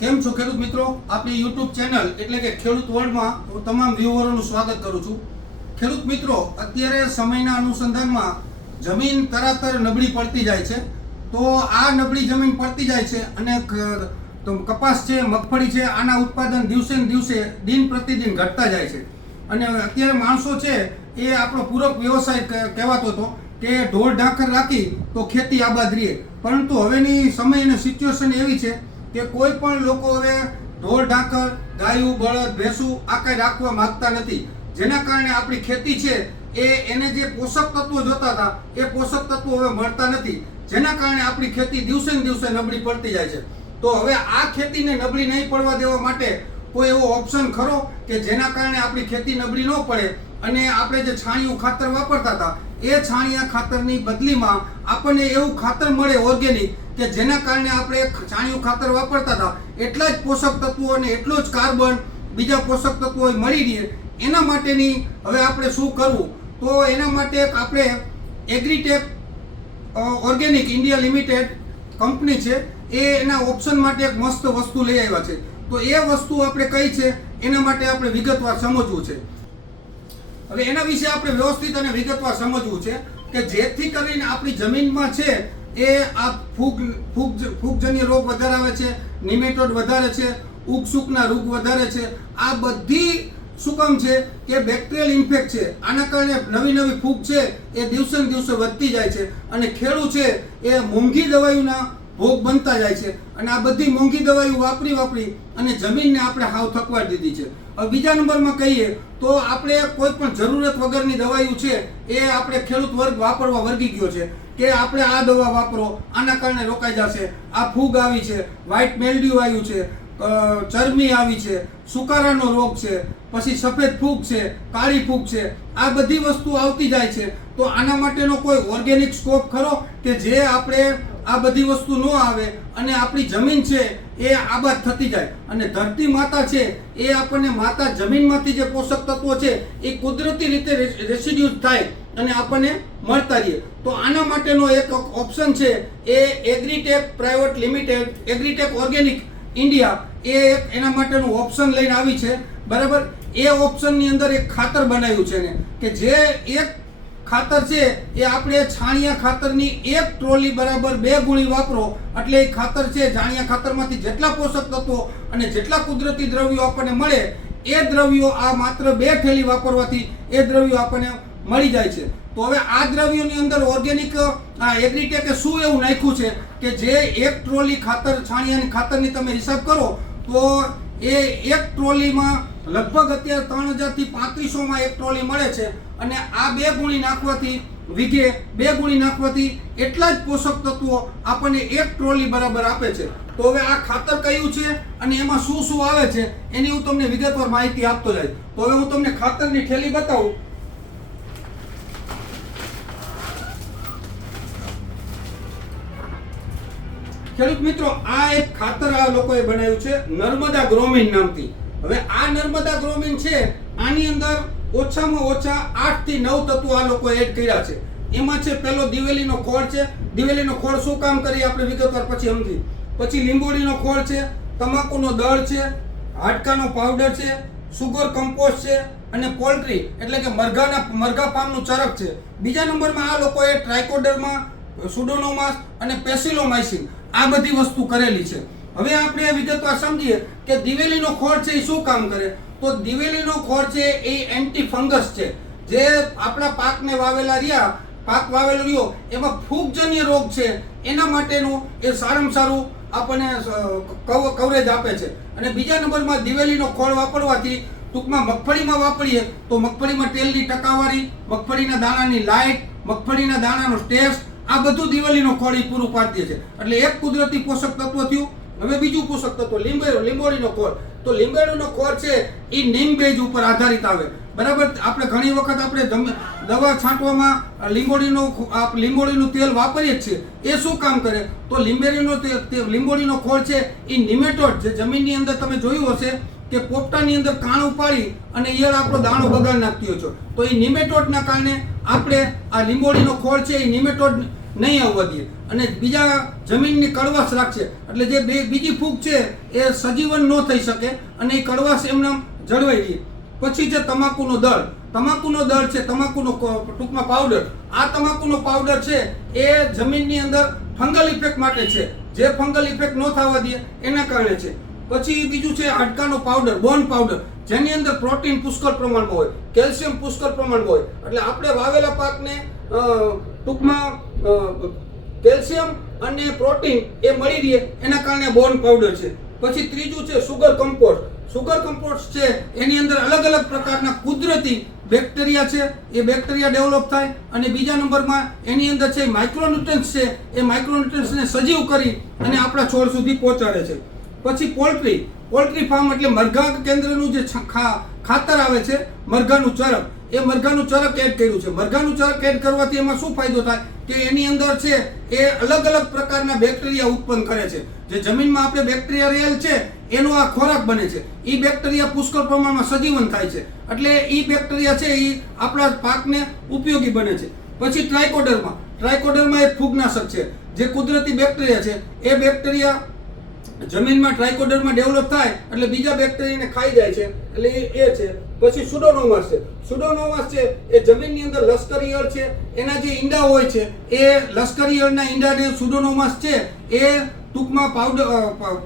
કેમ છો ખેડૂત મિત્રો? આપણી યુટ્યુબ ચેનલ એટલે કે ખેડૂત વર્લ્ડમાં હું તમામ વ્યુઅરોનું સ્વાગત કરું છું. ખેડૂત મિત્રો, અત્યારે સમયના અનુસંધાનમાં જમીન તરાતર નબળી પડતી જાય છે. તો આ નબળી જમીન પડતી જાય છે અને કપાસ છે, મગફળી છે, આના ઉત્પાદન દિવસે ને દિવસે દિન પ્રતિદિન ઘટતા જાય છે. અને અત્યારે માણસો છે એ આપણો પૂરક વ્યવસાય કહેવાતો હતો કે ઢોર ઢાંખર રાખી તો ખેતી આબાદ રહે. પરંતુ હવેની સમય અને સિચ્યુએશન એવી છે કે કોઈ પણ લોકો હવે ઢોર ઢાંખર, ગાયું, બળદ, ભેંસું આ કંઈ રાખવા માંગતા નથી. જેના કારણે આપણી ખેતી છે એને જે પોષક તત્વો જોતા હતા એ પોષક તત્વો હવે મળતા નથી. જેના કારણે આપણી ખેતી દિવસે ને દિવસે નબળી પડતી જાય છે. તો હવે આ ખેતીને નબળી નહીં પડવા દેવા માટે કોઈ એવો ઓપ્શન ખરો કે જેના કારણે આપણી ખેતી નબળી ન પડે અને આપણે જે છાણિયું ખાતર વાપરતા હતા એ છાણિયા ખાતરની બદલીમાં આપણને એવું ખાતર મળે ઓર્ગેનિક કે જેના કારણે આપણે છાણિયું ખાતર વાપરતા હતા એટલા જ પોષક તત્વો અને એટલો જ કાર્બન બીજા પોષક તત્વો મળી રહે. એના માટેની હવે આપણે શું કરવું? તો એના માટે આપણે agritech organic India limited company છે એ એના ઓપ્શન માટે એક મસ્ત વસ્તુ લઈ આવ્યા છે. તો એ વસ્તુ આપણે કઈ છે એના માટે આપણે વિગતવાર સમજવું છે. હવે એના વિશે આપણે વ્યવસ્થિત અને વિગતવાર સમજવું છે કે જેથી કરીને આપણી જમીનમાં છે એ આ ફૂગજન્ય રોગ વધારે આવે છે, નિમેટોડ વધારે છે, ઉગસુકના રોગ વધારે છે. આ બધી શું કામ છે કે બેક્ટેરિયલ ઇન્ફેક્ટ છે. આના કારણે નવી નવી ફૂગ છે એ દિવસે ને દિવસે વધતી જાય છે અને ખેડૂત છે એ મોંઘી દવાઈઓના ભોગ બનતા જાય છે. અને આ બધી મોંઘી દવાઈઓ વાપરી અને જમીનને આપણે હાવ થકવાડી દીધી છે. હવે બીજા નંબરમાં કહીએ તો આપણે કોઈ પણ જરૂરત વગરની દવાઈઓ છે એ આપણે ખેડૂત વર્ગ વાપરવા વર્ગી ગયો છે કે આપણે આ દવા વાપરો, આના કારણે રોકાઈ જશે, આ ફૂગ આવી છે, વ્હાઇટ મેલ્ડ્યુ આવ્યું છે, ચરમી આવી છે, સુકારાનો રોગ છે, પછી સફેદ ફૂગ છે, કાળી ફૂગ છે, આ બધી વસ્તુ આવતી જાય છે. તો આના માટેનો કોઈ ઓર્ગેનિક સ્કોપ ખરો કે જે આપણે આ બધી વસ્તુ ન આવે અને આપણી જમીન છે એ આબાદ થતી જાય અને ધરતી માતા છે એ આપણને માતા જમીનમાંથી જે પોષક તત્વો છે એ કુદરતી રીતે રેસિડ્યુઝ થાય અને આપણને મળતા રહીએ. તો આના માટેનો એક ઓપ્શન છે એ Agritech private limited, Agritech organic India એ એના માટેનું ઓપ્શન લઈને આવી છે. બરાબર, એ ઓપ્શનની અંદર એક ખાતર બનાવ્યું છે ને કે જે એક ખાતર છે એ આપણે છાણિયા ખાતરની એક ટ્રોલી બરાબર 2 ગુણી વાપરો એટલે એ ખાતર છે છાણિયા ખાતરમાંથી જેટલા પોષક તત્વો અને જેટલા કુદરતી દ્રવ્યો આપણને મળે એ દ્રવ્યો આ માત્ર 2 થેલી વાપરવાથી એ દ્રવ્યો આપણને મળી જાય છે. તો હવે આ દ્રવ્યોની અંદર ઓર્ગેનિક એગ્રીટેકે શું એવું નાખ્યું છે કે જે એક ટ્રોલી ખાતર છાણિયાની ખાતરની તમે હિસાબ કરો તો એ એક ટ્રોલીમાં લગભગ અત્યારે 3000 થી 3500 એક ટ્રોલી મળે છે અને આ 2 ગુણી નાખવાથી વીઘે 2 ગુણી નાખવાથી એટલા જ પોષક તત્વો આપણને એક ટ્રોલી બરાબર આપે છે. તો હવે આ ખાતર કયું છે અને એમાં શું શું આવે છે એની હું તમને વિગતવાર માહિતી આપતો જાય. તો હવે હું તમને ખાતરની થેલી બતાવું. ખેડૂત મિત્રો, આ એક ખાતર આ લોકોએ બનાવ્યું છે નર્મદા ગ્રોમીન નામથી. હવે આ નર્મદા ગ્રોમીન છે આની અંદર ઓછામાં ઓછા 8 થી 9 તત્વો આ લોકો એડ કર્યા છે. એમાં છે પેલો દિવેલીનો ખોળ છે. દિવેલીનો ખોળ શું કામ કરી આપણે વિગતવાર પછી સમજી. પછી લીંબોડીનો ખોળ છે, તમાકુનો દળ છે, હાડકાનો પાવડર છે, સુગર કમ્પોસ્ટ છે અને પોલ્ટ્રી એટલે કે મરઘા પામનું ચરક છે. બીજા નંબરમાં આ લોકોએ ટ્રાઇકોડર્મા, સુડોનોમાસ અને પેસિલોમાઇસિન આ બધી વસ્તુ કરેલી છે. હવે આપણે વિગતવાર સમજીએ કે દિવેલીનો ખોળ છે એ શું કામ કરે. તો દિવેલીનો ખોળ છે એ એન્ટી ફંગસ છે. જે આપણા પાકને વાવેલા રહ્યા, પાક વાવેલો રહ્યો એમાં ફૂગજન્ય રોગ છે એના માટેનું એ સારામાં સારું આપણને કવરેજ આપે છે. અને બીજા નંબરમાં દિવેલીનો ખોળ વાપરવાથી ટૂંકમાં મગફળીમાં વાપરીએ તો મગફળીમાં તેલની ટકાવારી, મગફળીના દાણાની લાઇટ, મગફળીના દાણાનો ટેસ્ટ આ બધું દિવેલીનો ખોળ પૂરું પાડતી છે. એટલે એક કુદરતી પોષક તત્વ થયું. હવે બીજું પોષક તત્વ લીંબોળીનો ખોળ. તો લીંબોળીનો ખોળ છે એ નીમ બેઝ ઉપર આધારિત આવે. બરાબર, આપણે ઘણી વખત આપણે દવા છાંટવામાં લીંબોળીનું તેલ વાપરીએ જ છીએ. એ શું કામ કરે તો લીંબોળીનો ખોળ છે એ નિમેટોડ જે જમીનની અંદર તમે જોયું હશે કે પોપટાની અંદર કાણું પાડી અને ઈયળ આપણો દાણો બગાડ નાખતી હોય છે. તો એ નિમેટોડના કારણે આપણે આ લીંબોળીનો ખોળ છે એ નહીં આવવા દે અને બીજા જમીનની કડવાશ રાખશે એટલે જે બીજી ફૂગ છે એ સજીવન ન થઈ શકે અને એ કડવાશ એમને જળવાઈ રહે. પછી છે તમાકુનો દળ છે, તમાકુનો ટૂંકમાં પાવડર. આ તમાકુનો પાવડર છે એ જમીનની અંદર ફંગલ ઇફેક્ટ માટે છે, જે ફંગલ ઇફેક્ટ ન થવા દે એના કારણે છે. પછી બીજું છે હાડકાનો પાવડર, બોન પાવડર, જેની અંદર પ્રોટીન પુષ્કળ પ્રમાણમાં હોય, કેલ્શિયમ પુષ્કળ પ્રમાણમાં હોય. એટલે આપણે વાવેલા પાકને ટૂંકમાં કેલ્શિયમ અને પ્રોટીન એ મળી રહે એના કારણે બોન પાવડર છે. પછી ત્રીજું છે સુગર કમ્પોસ્ટ. સુગર કમ્પોસ્ટ છે એની અંદર અલગ અલગ પ્રકારના કુદરતી બેક્ટેરિયા છે, એ બેક્ટેરિયા ડેવલપ થાય અને બીજા નંબરમાં એની અંદર છે માઇક્રોન્યુટ્રન્ટ્સ છે, એ માઇક્રોન્યુટ્રન્ટ્સને સજીવ કરી અને આપણા છોડ સુધી પહોંચાડે છે. પછી પોલ્ટ્રી ફાર્મ એટલે મરઘા કેન્દ્રનું જે ખાતર આવે છે, મરઘાનું ચરક, એ મરઘાનું ચરક એડ કર્યું છે. મરઘાનું ચરક એડ કરવાથી એમાં શું ફાયદો થાય કે એની અંદર છે એ અલગ અલગ પ્રકારના બેક્ટેરિયા ઉત્પન્ન કરે છે. જે જમીનમાં આપણે બેક્ટેરિયા રહેલ છે એનો આ ખોરાક બને છે. એ બેક્ટેરિયા પુષ્કળ પ્રમાણમાં સજીવન થાય છે એટલે એ બેક્ટેરિયા છે એ આપણા પાકને ઉપયોગી બને છે. પછી ટ્રાયકોડર્મા એક ફૂગનાશક છે, જે કુદરતી બેક્ટેરિયા છે. એ બેક્ટેરિયા જમીનમાં ટ્રાયકોડર્મા ડેવલપ થાય એટલે બીજા બેક્ટેરિયાને ખાઈ જાય છે એટલે એ છે. પછી સુડોનોમાસ છે એ જમીનની અંદર લશ્કરી ઈયળ છે, એના જે ઈંડા હોય છે એ લશ્કરી ઈયળના ઈંડાને સુડોનોમાસ છે એ ટૂંકમાં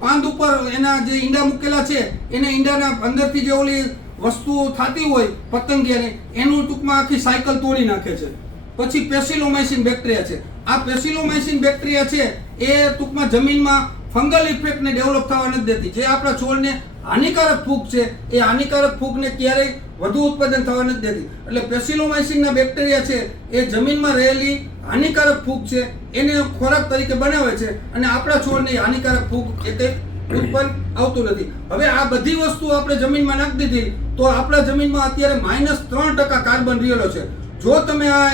પાંદ ઉપર એના જે ઈંડા મૂકેલા છે એને ઈંડાના અંદરથી જે ઓલી વસ્તુ થતી હોય પતંગિયાની એનું ટૂંકમાં આખી સાયકલ તોડી નાખે છે. પછી પેસિલોમાઇસિન બેક્ટેરિયા છે. આ પેસિલોમાઇસિન બેક્ટેરિયા છે એ ટૂંકમાં જમીનમાં ફંગલ ઇફેક્ટને ડેવલપ થવા નથી દેતી. જે આપણા છોડને હાનિકારક ફૂગ છે એ હાનિકારક ફૂગને ક્યારેય વધુ ઉત્પાદન થવા નથી દેતી. એટલે પેસિલોમાઇસિનના બેક્ટેરિયા છે એ જમીનમાં રહેલી હાનિકારક ફૂગ છે એને ખોરાક તરીકે બનાવે છે અને આપણા છોડને હાનિકારક ફૂગ એ કંઈ ઉત્પન્ન આવતું નથી. હવે આ બધી વસ્તુ આપણે જમીનમાં નાખી દીધી તો આપણા જમીનમાં અત્યારે -3% કાર્બન રહેલો છે. જો તમે આ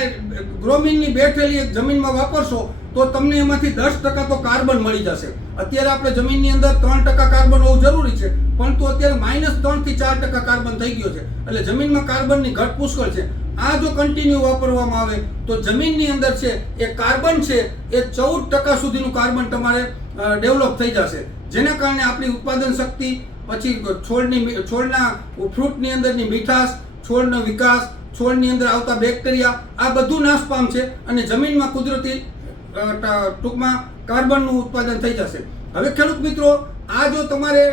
ગ્રોમીનની બેઠેલી એક જમીનમાં વાપરશો તો તમને એમાંથી 10% તો કાર્બન મળી જશે. અત્યારે આપણે જમીનની અંદર 3% કાર્બન હોવું જરૂરી છે, પરંતુ અત્યારે -3 થી 4% કાર્બન થઈ ગયો છે. એટલે જમીનમાં કાર્બનની ઘટ પુષ્કળ છે. આ જો કન્ટિન્યુ વાપરવામાં આવે તો જમીનની અંદર છે એ કાર્બન છે એ 14% સુધીનું કાર્બન તમારે ડેવલપ થઈ જશે, જેના કારણે આપણી ઉત્પાદન શક્તિ, પછી છોડના ફ્રૂટની અંદરની મીઠાશ, છોડનો વિકાસ, છોડની અંદર આવતા બેક્ટેરિયા આ બધું નાશ પામશે અને જમીનમાં કુદરતી ટૂંકમાં કાર્બનનું ઉત્પાદન થઈ જશે. હવે ખેડૂત મિત્રો, આ જો તમારે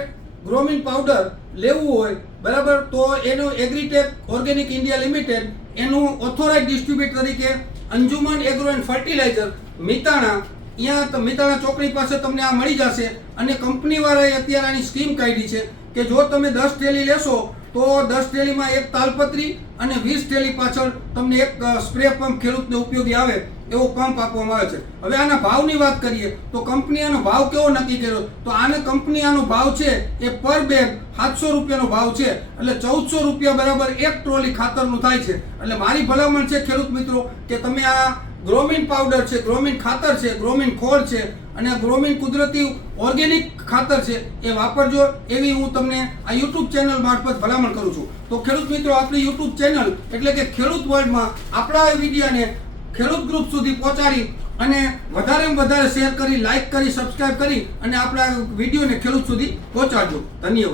ગ્રોમીન પાવડર લેવું હોય બરાબર તો એનો એગ્રીટેક ઓર્ગેનિક ઇન્ડિયા લિમિટેડ એનું ઓથોરાઇઝ ડિસ્ટ્રીબ્યુટર તરીકે Anjuman agro and fertiliser Mitana ચોકડી પાસે તમને આ મળી જશે. અને કંપનીવાળાએ અત્યારે આની સ્કીમ કાઢી છે કે જો તમે 10 થેલી લેશો તો 10 થેલીમાં એક તાલપત્રી અને 20 થેલી પાછળ તમને એક સ્પ્રે પંપ ખેડૂતને ઉપયોગી આવે એવો પંપ આપવામાં આવે છે. હવે આના ભાવની વાત કરીએ તો કંપની આનો ભાવ કેવો નક્કી કર્યો તો કંપની આનો ભાવ છે એ પર બેગ 700 રૂપિયાનો ભાવ છે. એટલે 1400 રૂપિયા બરાબર એક ટ્રોલી ખાતરનું થાય છે. એટલે મારી ભલામણ છે ખેડૂત મિત્રો કે તમે આ ગ્રોમીન પાવડર છે, ગ્રોમીન ખાતર છે, ગ્રોમીન ખોળ છે અને આ ગ્રોમીન કુદરતી ઓર્ગેનિક ખાતર છે એ વાપરજો એવી હું તમને આ યુટ્યુબ ચેનલ મારફત ભલામણ કરું છું. તો ખેડૂત મિત્રો, આપણી યુટ્યુબ ચેનલ એટલે કે ખેડૂત વર્લ્ડમાં આપણા આ વિડીયોને ખેડૂત ગ્રુપ સુધી પહોંચાડી અને વધારેમાં વધારે શેર કરી, લાઇક કરી, સબસ્ક્રાઇબ કરી અને આપણા વિડીયોને ખેડૂત સુધી પહોંચાડજો. ધન્યવાદ.